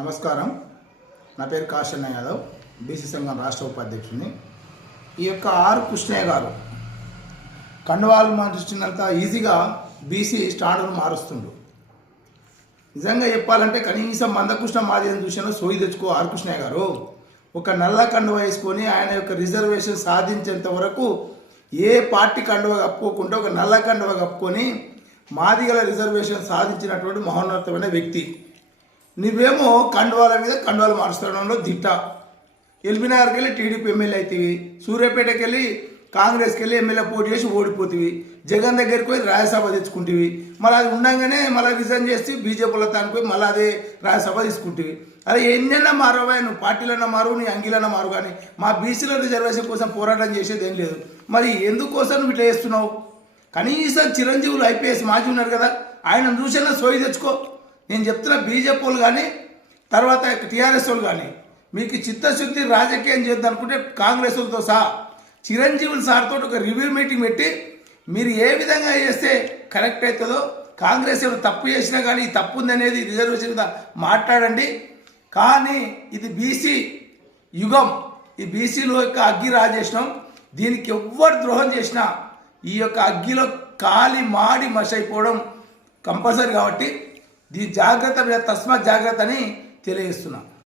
నమస్కారం. నా పేరు కాశన్న యాదవ్, బీసీ సంఘం రాష్ట్ర ఉపాధ్యక్షుడిని. ఈ యొక్క ఆర్ కృష్ణయ్య గారు కండువాలు మార్చినంత ఈజీగా బీసీ స్టాండర్ను మారుస్తుండు. నిజంగా చెప్పాలంటే కనీసం మందకృష్ణ మాదిరిని చూసినా సోయి తెచ్చుకో. ఆర్ కృష్ణయ్య గారు ఒక నల్ల కండువ వేసుకొని ఆయన యొక్క రిజర్వేషన్ సాధించేంత వరకు ఏ పార్టీ కండువ కప్పుకోకుండా ఒక నల్ల కండువ కప్పుకొని మాదిగల రిజర్వేషన్ సాధించినటువంటి మహోన్నతమైన వ్యక్తి. నువ్వేమో కండువాల మీద కండువాలు మార్చడంలో దిట్ట. ఎల్బీనగర్కి వెళ్ళి టీడీపీ ఎమ్మెల్యే అవుతావి, సూర్యాపేటకి వెళ్ళి కాంగ్రెస్కి వెళ్ళి ఎమ్మెల్యే పోటీ చేసి ఓడిపోతుంది, జగన్ దగ్గరికి పోయి రాజ్యసభ తెచ్చుకుంటేవి, మళ్ళీ అది ఉండగానే మళ్ళీ రిజైన్ చేసి బీజేపీలో తానిపోయి మళ్ళీ అదే రాజ్యసభ తీసుకుంటేవి. అరే ఎన్నైనా మారవా, నువ్వు పార్టీలన్నా మారు, నీ అంగీలన్నా మారు, కానీ మా బీసీల రిజర్వేషన్ కోసం పోరాటం చేసేది ఏం లేదు. మరి ఎందుకోసం నువ్వు ఇట్లా చేస్తున్నావు? కనీసం చిరంజీవులు ఐపీఎస్ మాజీ ఉన్నారు కదా, ఆయన చూసినా సోయి తెచ్చుకో. నేను చెప్తున్న బీజేపీ వాళ్ళు కానీ తర్వాత టీఆర్ఎస్ వాళ్ళు కానీ మీకు చిత్తశుద్ధి రాజకీయం చేద్దామనుకుంటే కాంగ్రెస్ వాళ్ళతో సహా చిరంజీవుల సార్తో ఒక రివ్యూ మీటింగ్ పెట్టి మీరు ఏ విధంగా చేస్తే కరెక్ట్ అవుతుందో, కాంగ్రెస్ ఏమైనా తప్పు చేసినా కానీ ఈ తప్పు ఉందనేది రిజర్వేషన్ మీద మాట్లాడండి. కానీ ఇది బీసీ యుగం, ఈ బీసీలో యొక్క అగ్గి రాజేసినాం. దీనికి ఎవ్వరు ద్రోహం చేసినా ఈ యొక్క అగ్గిలో కాలి మాడి మషైపోవడం కంపల్సరీ. కాబట్టి దీని జాగ్రత్త మీద తస్మాత్ జాగ్రత్త అని తెలియజేస్తున్నాం.